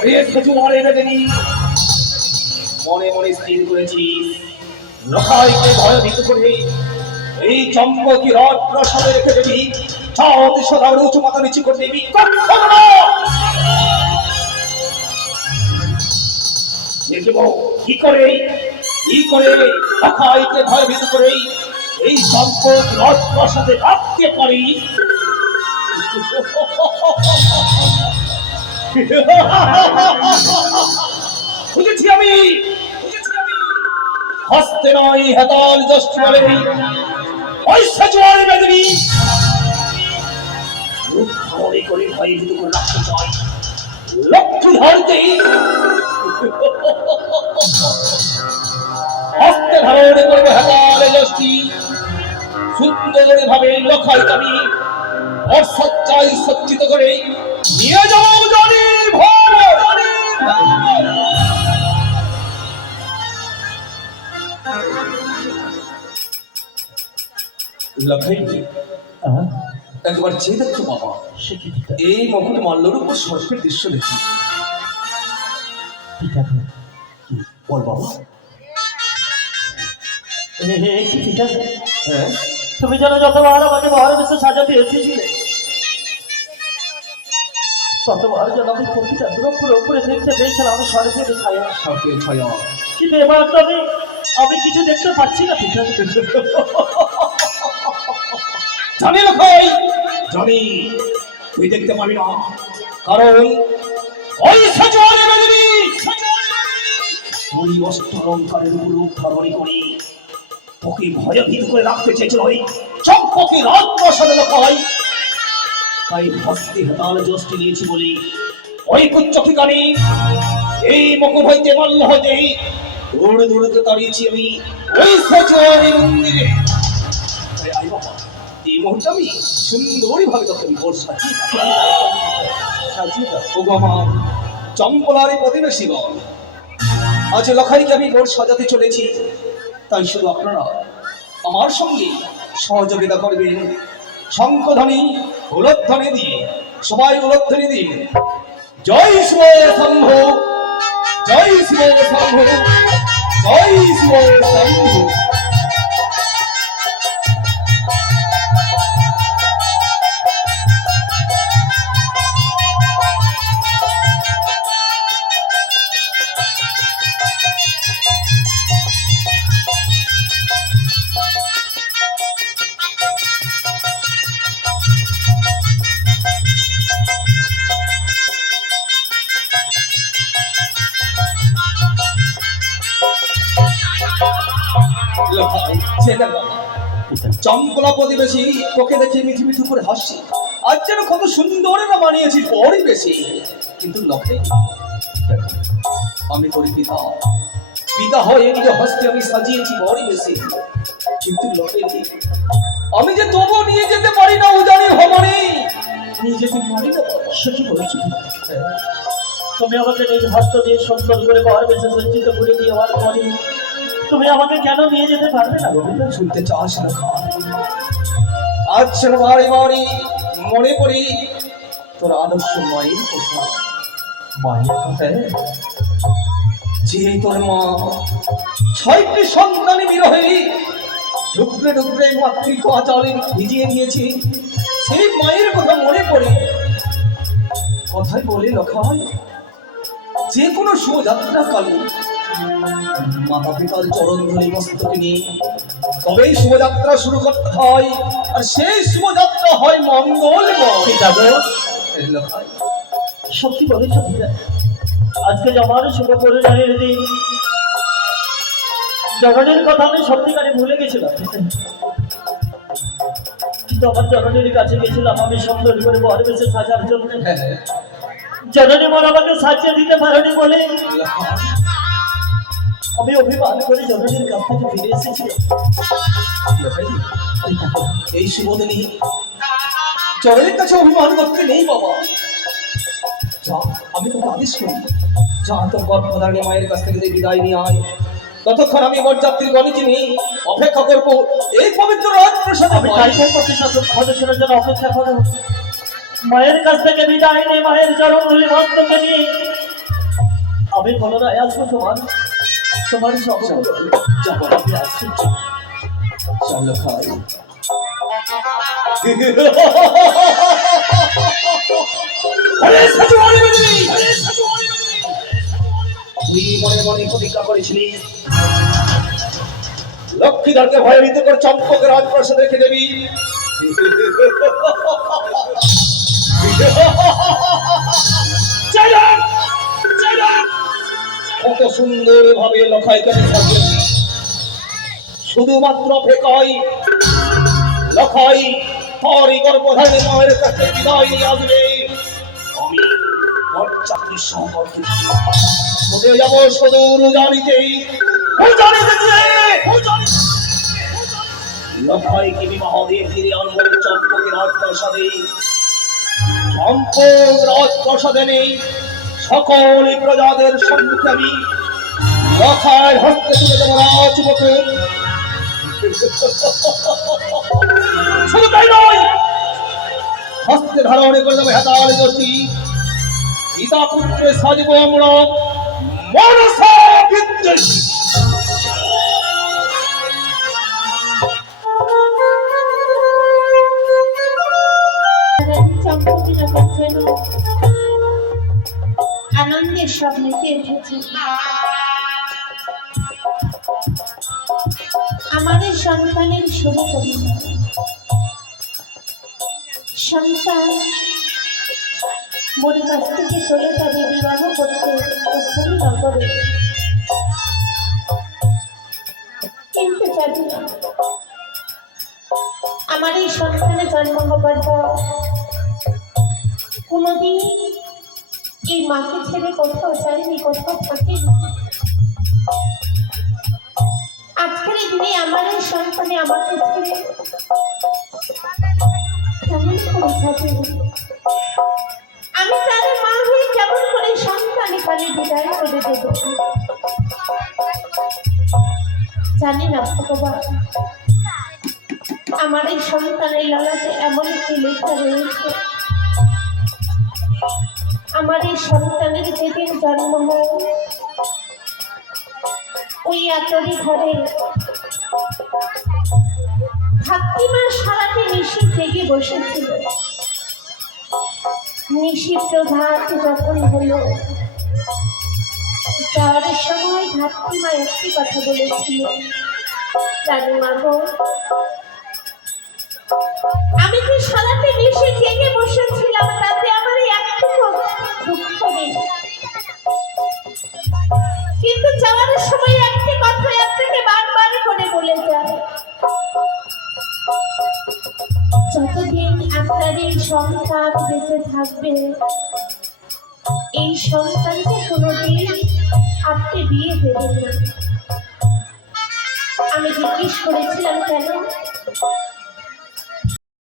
ওই সেজুয়ারে বেদিনী মনে মনে স্থির করেছি লোকাইকে ভয়ভীত করে এই চম্পকি রথ প্রসাদে রেখে দেবি, চাঁদ সদার উঁচু মাথা নিচু করে দেবি। দেখব কি করে লোকাইকে ভয়ভীত করে এই চম্পক রথ প্রসাদে রাখতে পারি। বুঝেছি আমি হস্তে নয় হেতাল যষ্টি বলে পয়সা জোয়ারে বেদনি রূপ ধারণে করে ভয়ে ভীত করে রাখতে চাই লক্ষ্য ধরতে হস্তে ধারণে করবো হেতাল যষ্টি সুন্দর ভাবে লখাই আমি অসচ্চাই সজ্জিত করে নিয়ে যাও জানি ভোর লখাই একবার চেয়ে দেখতো বাবা সে কি পিতা? এই মুকুট মাল্যর উপর সর্পের দৃশ্য দেখি পিতা গো, কি বল বাবা কি পিতা? হ্যাঁ তুমি যেন যতবার আমাকে মহারাজের সাজাতে এসেছিলে ততবার যেন আমি প্রতিটা দ্রব্যের উপরে দেখতে পেয়েছিলাম আমি স্বর্গের ছায়া। সর্পের ছায়া কিন্তু এবার তো আমি কিছু দেখতে পাচ্ছি না পিতা। জানি লখাই জানি তুই দেখতে পাবি না কারণ ওই সাজোয়ারে বেদনি ওই অস্ত্র অলঙ্কারের উপর রূপ ধারণ করি তোকে ভয়ভীত করে রাখতে চেয়েছিল ওই চম্পকে রাজপ্রাসাদে লখাই তাই হস্তে হেতাল যষ্টি নিয়েছি বলি ওই কুচ্চকিকানি এই মুকুট হইতে মাল্য হইতে দৌড়ে দৌড়ে দাঁড়িয়েছি আমি ওই সাজোয়ারে মন্দিরে তাই আই বাবা এই মুহূর্তে আমি সুন্দরী ভাবে তোকে ভোর সাজিয়ে দাও ও আমার চম্পলারই প্রতিবেশী বল আজ লখাইকে আমি ভোর সাজাতে চলেছি তাই শুধু আপনারা আমার সঙ্গে সহযোগিতা করবেন শঙ্খধ্বনি উলধ্বনি দিয়ে সবাই উলধ্বনি দিন জয় শিব শম্ভু জয় শিব শম্ভু জয় শিব শম্ভু চম্পলা প্রতিবেশী তোকে দেখে মিঠি মিঠু করে হাসছি আজ যেন কত সুন্দর না বানিয়েছিস বড়ই বেশি কিন্তু লক্ষ্যে আমি তোর পিতা পিতা হয়ে নিজ হস্তে আমি সাজিয়েছি বড়ই বেশি কিন্তু লক্ষ্যে আমি যে তবু নিয়ে যেতে পারি না উজানি ভবনে নিয়ে যেতে পারি না সে কি বলেছো? তুমি আমাকে নিজ হস্ত দিয়ে সুন্দর করে ঘর বেশি সজ্জিত করে দিয়ে হওয়ার পরে তুমি আমাকে কেন নিয়ে যেতে পারবে না? রবীন্দ্র শুনতে চাস না আজ বাড়ি বাড়ি মনে পড়ি তোর আদর্শ মায়ের কথা মায়ের কথা যে তোর মা ছয়টি সন্তানে বিরহে ডুবরে ডুবরে মাতৃত্ব আচারে ভিজিয়ে দিয়েছে সেই মায়ের কথা মনে পড়ে কথাই বলে লখাই যে কোনো শুভযাত্রা কালে মাতা পিতার চরণ ধরে মস্তকে নিয়ে তবেই শুভযাত্রা শুরু করতে হয় আর সেই শুভযাত্রা হয় মঙ্গলময় লখাই সত্যি বলেছ পিতা। আজকে আমার শুভ পরিণয়ের দিন জননীর কথা আমি সত্যিকারে ভুলে গেছিলাম কিন্তু আমার জননীর কাছে গেছিলাম আমি সুন্দর করে বর বেশে সাজার জন্য। জননী বল আমাকে সাজিয়ে দিতে পারেনি বলে আমি অভিমান করে জননীর কাছ থেকে ফিরে এসেছিলাম। এই শুভদিনী চরণের কাছে অভিমান করতে নেই বাবা যা আমি তোকে আদেশ করি যা তোর গর্ভধারণী মায়ের কাছ থেকে যে বিদায় নিয়ে আয় ততক্ষণ আমি বরযাত্রী গণিত নিয়ে অপেক্ষা করবো এই পবিত্র রাজপ্রাসাদে। আমি তাই করছি না তোর খরচের জন্য অপেক্ষা করো মায়ের কাছ থেকে বিদায় নেই মায়ের চরণ ধরে মস্তকে নিয়ে আমি পুনরায় আসবো তোমার সকল যাবো আমি আসছি চল খাই তুই মনে মনে প্রতিজ্ঞা করেছিলি লক্ষ্মীধরকে ভয়ভীত করে চম্পকের রাজপ্রাসাদে রেখে দেবি কত সুন্দর ভাবে লখাইকে সাজিয়েছি। শুধুমাত্র অপেক্ষায় লখাই তোর এই গর্ভধারী মায়ের কাছে বিদায় নিয়ে আসবে। আমি ওর চাকরির সম্পর্কে চলে যাবো সুদূর জানিতেই লখাইকে বিবাহ দিয়ে ফিরে আনবো চম্পকের রাজপ্রাসাদে। চম্পক রাজপ্রাসাদে নেই সকল প্রজাদের সম্মুখে আমি লখার হস্তে তুলে দেবো রাজমুকুট। শুধু তাই নয়, হস্তে ধারণে করে দেবো হেতাল দোষী। পিতা পুত্রে সাজব আমরা মনসা বিদ্বেষী। আনন্দের সব মেতে উঠেছে। আমাদের সন্তানের শুভ কবিতা। সন্তান মনে কাছ থেকে চলে যাবে বিবাহ করতে উৎসাহী নগরে, কিন্তু জানি না আমার এই সন্তানের জন্ম হবার পর কোনোদিন এই মাকে ছেড়ে কোথাও যায়নি, কোথাও থাকেনি। আজকের এই দিনে আমার এই সন্তানে আমাকে ছেড়ে কেমন করে যাবে? আমি তার মা হয়ে কেমন করে সন্তানে কালে বিদায় করে দেব? জানি না ভগবান, আমার এই সন্তানের লালাতে এমন একটি লেখা রয়েছে, আমার এই সন্তানের যেদিন জন্ম হয় ওই একই ঘরে ঠাকুমার সারাটি নিশি জেগে বসেছিল। নিশি প্রভাত যখন হলো, যাওয়ার সময় ঠাকুমা একটি কথা বলেছিল, রানীমা গো, আমি যে সারাটি নিশি জেগে বসেছিলাম তাতে আমার একটুকু দুঃখ নেই, কিন্তু যাওয়ার সময় একটি কথা আপনাকে বারবার করে বলে যায়, যতদিন আপনার এই সন্তান বেঁচে থাকবে এই সন্তানকে কোনোদিন আপনি বিয়ে দেবেন না। আমি জিজ্ঞেস করেছিলাম কেন?